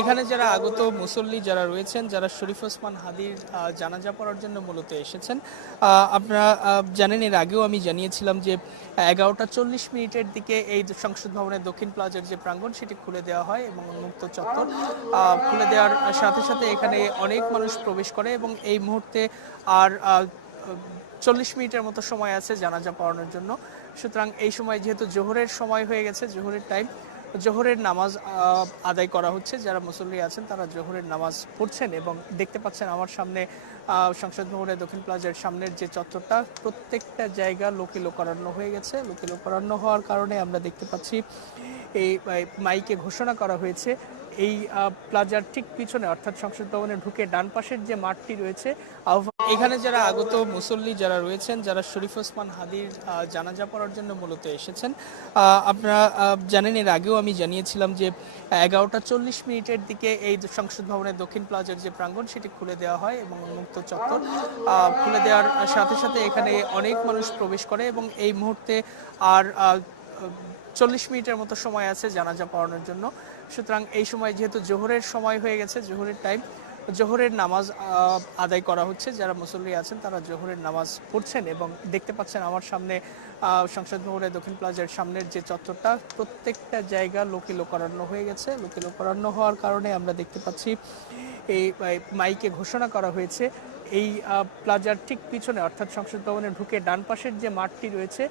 এখানে যারা আগত মুসল্লি যারা রয়েছেন, যারা শরীফ ওসমান হাদির জানাজা পড়ার জন্য মূলত এসেছেন, আপনারা জানেন এর আগেও আমি জানিয়েছিলাম যে 11টা 40 মিনিটের দিকে এই সংসদ ভবনের দক্ষিণ প্লাজার যে প্রাঙ্গণ সেটি খুলে দেওয়া হয় এবং উন্মুক্ত চত্বর খুলে দেওয়ার সাথে সাথে এখানে অনেক মানুষ প্রবেশ করে এবং এই মুহূর্তে আর 40 মিনিটের মতো সময় আছে জানাজা পড়ানোর জন্য। সুতরাং এই সময় যেহেতু জোহরের সময় হয়ে গেছে, জোহরের টাইম, জোহরের নামাজ আদায় করা হচ্ছে। যারা মুসল্লি আছেন তারা জোহরের নামাজ পড়ছেন এবং দেখতে পাচ্ছেন আমার সামনে সংসদ ভবনের দক্ষিণ প্লাজার সামনের যে চত্বরটা, প্রত্যেকটা জায়গা লোকে লোকারণ্য হয়ে গেছে। লোকে লোকারণ্য হওয়ার কারণে আমরা দেখতে পাচ্ছি এই মাইকে ঘোষণা করা হয়েছে এই প্লাজার ঠিক পিছনে, অর্থাৎ সংসদ ভবনে ঢুকে ডান পাশের যে মাঠটি রয়েছে, এখানে যারা আগত মুসল্লি যারা রয়েছেন, যারা শরীফ ওসমান হাদির জানাজা পড়ার জন্য মূলত এসেছেন, আপনারা জানেন এর আগেও আমি জানিয়েছিলাম যে 11টা 40 মিনিটের দিকে এই সংসদ ভবনের দক্ষিণ প্লাজার যে প্রাঙ্গণ সেটি খুলে দেওয়া হয় এবং উন্মুক্ত চত্বর খুলে দেওয়ার সাথে সাথে এখানে অনেক মানুষ প্রবেশ করে এবং এই মুহূর্তে আর 40 মিনিটের মতো সময় আছে জানাজা পড়ানোর জন্য। সুতরাং এই সময় যেহেতু জোহরের সময় হয়ে গেছে, জোহরের টাইম, জোহরের নামাজ আদায় করা হচ্ছে। যারা মুসল্লি আছেন তারা জোহরের নামাজ পড়ছেন এবং দেখতে পাচ্ছেন আমার সামনে সংসদ ভবনের দক্ষিণ প্লাজার সামনের যে চত্বরটা, প্রত্যেকটা জায়গা লোকে লোকারণ্য হয়ে গেছে। লোকে লোকারণ্য হওয়ার কারণে আমরা দেখতে পাচ্ছি এই মাইকে ঘোষণা করা হয়েছে এই প্লাজার ঠিক পিছনে, অর্থাৎ সংসদ ভবনে ঢুকে ডান পাশের যে মাঠটি রয়েছে,